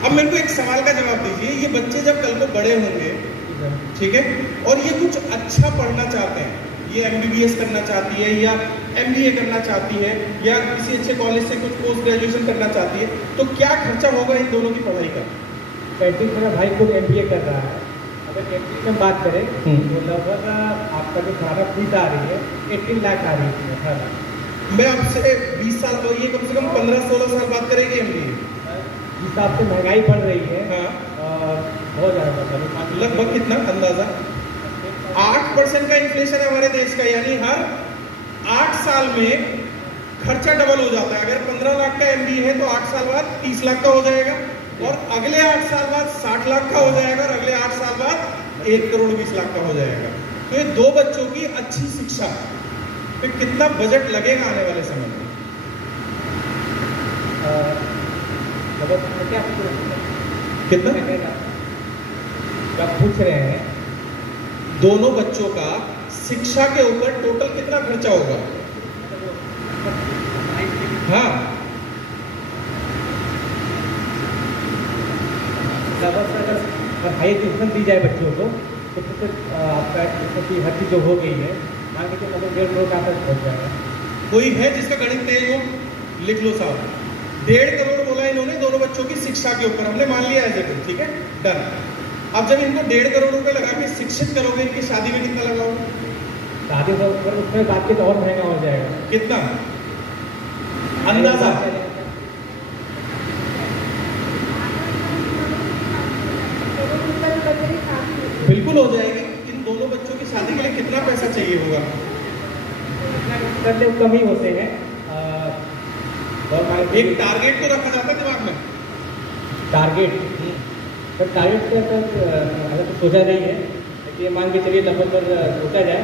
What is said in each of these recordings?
अब मेरे को एक सवाल का जवाब दीजिए, ये बच्चे जब कल को बड़े होंगे, ठीक है, और ये कुछ अच्छा पढ़ना चाहते हैं, ये MBBS करना चाहती है या MBA करना चाहती है या किसी अच्छे कॉलेज से कुछ पोस्ट ग्रेजुएशन करना चाहती है, तो क्या खर्चा होगा इन दोनों की पढ़ाई का? पैंतीस मेरा भाई खुद MBA कर रहा है। अगर MBA में बात करें तो लगभग आपका जो सारा फीस आ रही है 18 लाख आ रही है हर। मैं आपसे 20 साल और ये कम से कम 15-16 साल बात करेंगे MBA। जिस हिसाब से महंगाई बढ़ रही है, हाँ, और बहुत ज़्यादा लगभग कितना अंदाजा? 8% का इन्फ्लेशन है हमारे देश का, यानी हर 8 साल में खर्चा डबल हो जाता है। अगर 15 लाख का MBA है तो 8 साल बाद 30 लाख का हो जाएगा, और अगले 8 साल बाद 60 लाख का हो जाएगा, और अगले 8 साल बाद 1 करोड़ 20 लाख का हो जाएगा। तो ये 2 बच्चों की अच्छी शिक्षा पे कितना बजट लगेगा आने वाले समय में? क्या कितना आप पूछ रहे हैं? दोनों बच्चों का शिक्षा के ऊपर टोटल कितना खर्चा होगा? हाँ, अगर पढ़ाई ट्यूशन दी जाए बच्चों को तो फिर आपका की हर चीज़ जो हो गई है, मान लीजिए मतलब 1.5 करोड़ का आपका पहुँच जाएगा। कोई है जिसका गणित तेज हो? लिख लो साहब। 1.5 करोड़ बोला इन्होंने दोनों बच्चों की शिक्षा के ऊपर, हमने मान लिया है, ठीक है, डन। अब जब इनको 1.5 करोड़ रुपए लगा के शिक्षित करोगे, इनकी शादी में कितना लगाओगे? शादी तो उसमें बात की तो और महंगा हो जाएगा। कितना अंदाजा? बिल्कुल हो जाएगी। इन दोनों बच्चों की शादी के लिए कितना पैसा चाहिए होगा? करते कम ही होते हैं। और एक टारगेट तो रखा जाता है दिमाग में। टारगेट तो टारगेट का अगर तो सोचा नहीं है, लेकिन ये मान के चलिए लगभग पर सोचा जाए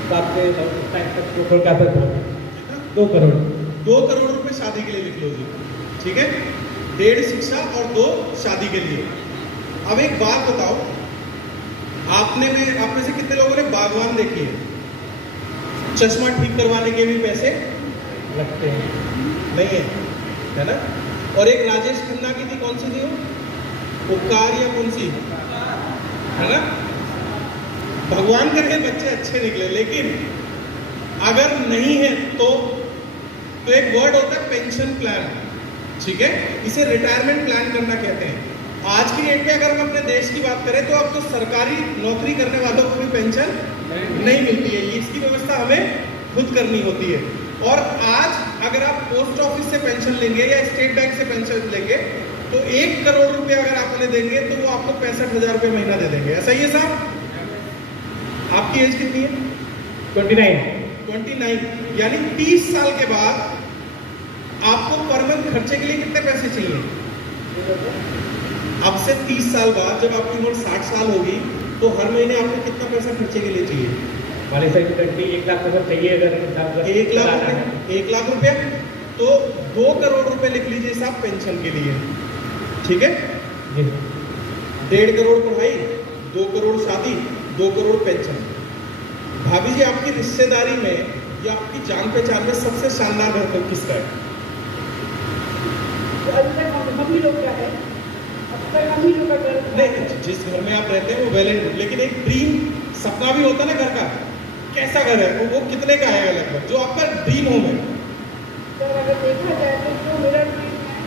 तो आपके उस टाइम तक 2 करोड़ का पर 2 करोड़ 2 करोड़ रुपए शादी के लिए लिख लो जी, ठीक है, 1.5 शिक्षा और 2 शादी के लिए। अब एक बात बताओ, आप में से कितने लोगों ने बागवान देखी है? चश्मा ठीक करवाने के भी पैसे लगते हैं, नहीं है ना? और एक राजेश खन्ना की थी, कौन सी थी वो, उपकार या कौन सी, है ना? भगवान करे बच्चे अच्छे निकले, लेकिन अगर नहीं है तो एक वर्ड होता है पेंशन प्लान, ठीक है, इसे रिटायरमेंट प्लान करना कहते हैं। आज की डेट में अगर हम अपने देश की बात करें तो अब तो सरकारी नौकरी करने वालों को भी पेंशन नहीं मिलती है, इसकी व्यवस्था हमें खुद करनी होती है। और आज अगर आप पोस्ट ऑफिस से पेंशन लेंगे या स्टेट बैंक से पेंशन लेंगे तो 1 करोड़ रुपए अगर आप उन्हें देंगे तो वो आपको 65,000 रुपये महीना दे देंगे। ऐसा ही है साहब? आपकी एज कितनी है? 29, यानी 30 साल के बाद आपको पर मंथ खर्चे के लिए कितने पैसे चाहिए? अब से 30 साल बाद जब आपकी उम्र 60 साल होगी तो हर महीने आपको कितना पैसा खर्चे के लिए चाहिए? हमारे साइड 1 लाख रुपये चाहिए। अगर 1 लाख रुपया, तो 2 करोड़ रुपए लिख लीजिए साहब पेंशन के लिए, ठीक है। 1.5 करोड़ पढ़ाई, 2 करोड़ शादी, 2 करोड़ पेंशन। भाभी जी, आपकी रिश्तेदारी में या आपकी जान पहचान में सबसे शानदार घर किसका है? हम ही लोग का है, हम ही लोग का घर नहीं, जिस घर में आप रहते हैं वो वेल एंड गुड, लेकिन एक ड्रीम सपना भी होता है ना घर का। कैसा घर है वो कितने का आएगा लगभग, जो आपका ड्रीम होम है? सर अगर देखा जाए तो जो मेरा ड्रीम है,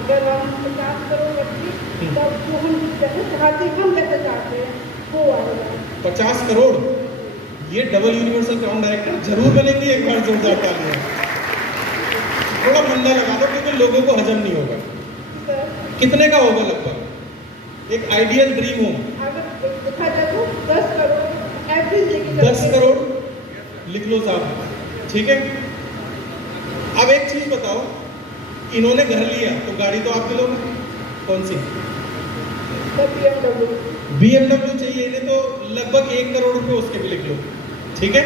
अगर हम 50 करोड़ रखें तब जो हम चाहते हम कैसे चाहते हैं वो आएगा 50 करोड़। ये डबल यूनिवर्सल क्राउन डायरेक्टर जरूर बनेंगे, एक बार जोरदार तालियां। थोड़ा मंदा लगा दो क्योंकि लोगों को हजम नहीं होगा। सर। कितने का होगा लगभग एक आइडियल ड्रीम होम? अगर देखा जाए तो 10 करोड़ एवरेज लेके 10 करोड़ लिख लो साहब, ठीक है। अब एक चीज बताओ, इन्होंने घर लिया तो गाड़ी तो आपके लोग, कौन सी? BMW चाहिए इन्हें, तो लगभग 1 करोड़ रुपए उसके भी लिख लो, ठीक है।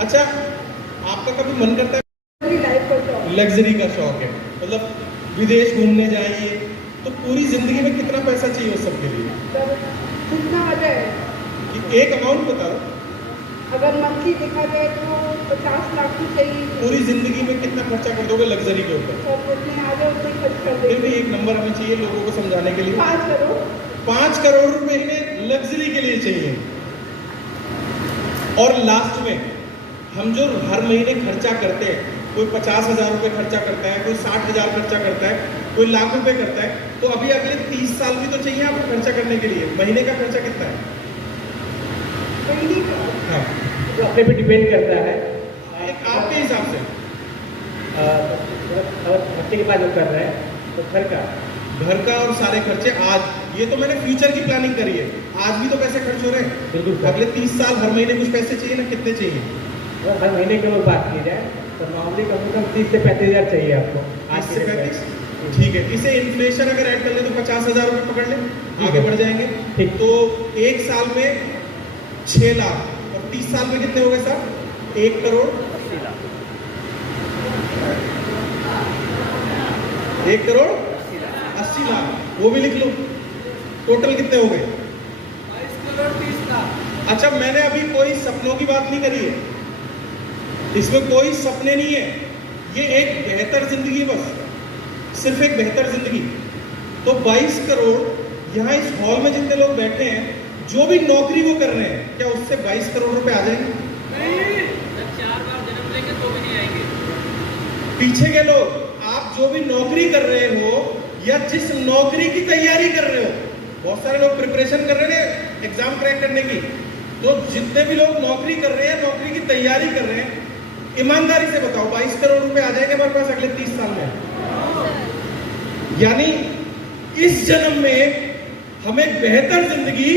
अच्छा, आपका कभी मन करता है लग्जरी का शौक है, मतलब विदेश घूमने जाइए, तो पूरी जिंदगी में कितना पैसा चाहिए उस सब के लिए? कितना आ जाए एक अमाउंट बताओ। अगर मंथली देखा जाए तो 50 लाख की चाहिए। पूरी जिंदगी में कितना खर्चा कर दोगे लग्जरी के ऊपर? सर जितने आ जाए उतने खर्च कर फिर देंगे। भी एक नंबर हमें चाहिए लोगों को समझाने के लिए। 5 करोड़ 5 करोड़ रुपए इन्हें लग्जरी के लिए चाहिए। और लास्ट में हम जो हर महीने खर्चा करते हैं, कोई 50,000 रुपए खर्चा करता है, कोई 60,000 खर्चा करता है, कोई लाख रुपए करता है, तो अभी अगले 30 साल भी तो चाहिए आपको खर्चा करने के लिए। महीने का खर्चा कितना है? महीने का हाँ, तो अपने पे डिपेंड करता है। एक आपके हिसाब से अगर खर्चे की बात जो कर रहे हैं तो घर का और सारे खर्चे आज, ये तो मैंने फ्यूचर की प्लानिंग करी है, आज भी तो पैसे खर्च हो रहे हैं। बिल्कुल सर। अगले 30 साल हर महीने कुछ पैसे चाहिए ना, कितने चाहिए? अगर हर महीने की अगर बात की जाए तो नॉर्मली कम से कम 30 से 35,000 चाहिए आपको। 30 से 35? ठीक है, इसे इन्फ्लेशन अगर ऐड कर ले तो 50,000 रुपए पकड़ ले, आगे बढ़ जाएंगे। ठीक। तो एक साल में 6 लाख और 30 साल में कितने हो गए साहब? 1 करोड़ 1 करोड़ 80 लाख, वो भी लिख लो। टोटल कितने हो गए? 22 करोड़ 30 लाख। अच्छा, मैंने अभी कोई सपनों की बात नहीं करी है, इसमें कोई सपने नहीं है, ये एक बेहतर जिंदगी है, बस सिर्फ एक बेहतर जिंदगी। तो 22 करोड़ यहाँ इस हॉल में जितने लोग बैठे हैं, जो भी नौकरी वो कर रहे हैं, क्या उससे 22 करोड़ रुपए आ जाएंगे? नहीं, 4 बार जन्म लेंगे तो भी नहीं आएंगे। पीछे के लोग, आप जो भी नौकरी कर रहे हो या जिस नौकरी की तैयारी कर रहे हो, बहुत सारे लोग प्रिपरेशन कर रहे हैं एग्जाम क्रैक करने की, तो जितने भी लोग नौकरी कर रहे हैं, नौकरी की तैयारी कर रहे हैं, ईमानदारी से बताओ 22 करोड़ रुपए आ जाएंगे हमारे पास अगले 30 साल में? यानी इस जन्म में हमें बेहतर जिंदगी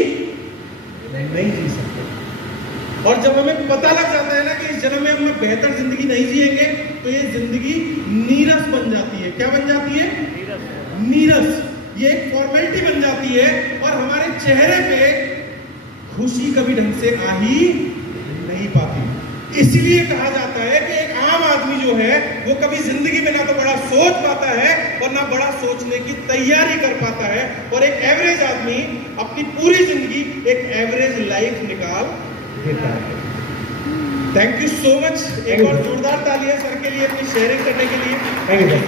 नहीं जी सकते। और जब हमें पता लग जाता है ना कि इस जन्म में हम बेहतर जिंदगी नहीं जिएंगे, तो ये जिंदगी नीरस बन जाती है। क्या बन जाती है? नीरस। ये एक फॉर्मेलिटी बन जाती है और हमारे चेहरे पे खुशी कभी ढंग से आ ही नहीं पाती। इसलिए कहा जाता है कि एक आम आदमी जो है वो कभी जिंदगी में ना तो बड़ा सोच पाता है और ना बड़ा सोचने की तैयारी कर पाता है, और एक एवरेज आदमी अपनी पूरी जिंदगी एक एवरेज लाइफ निकाल देता है। Thank you so much. एक और जोरदार तालियां सर के लिए अपनी शेयरिंग करने के लिए। Thank you sir.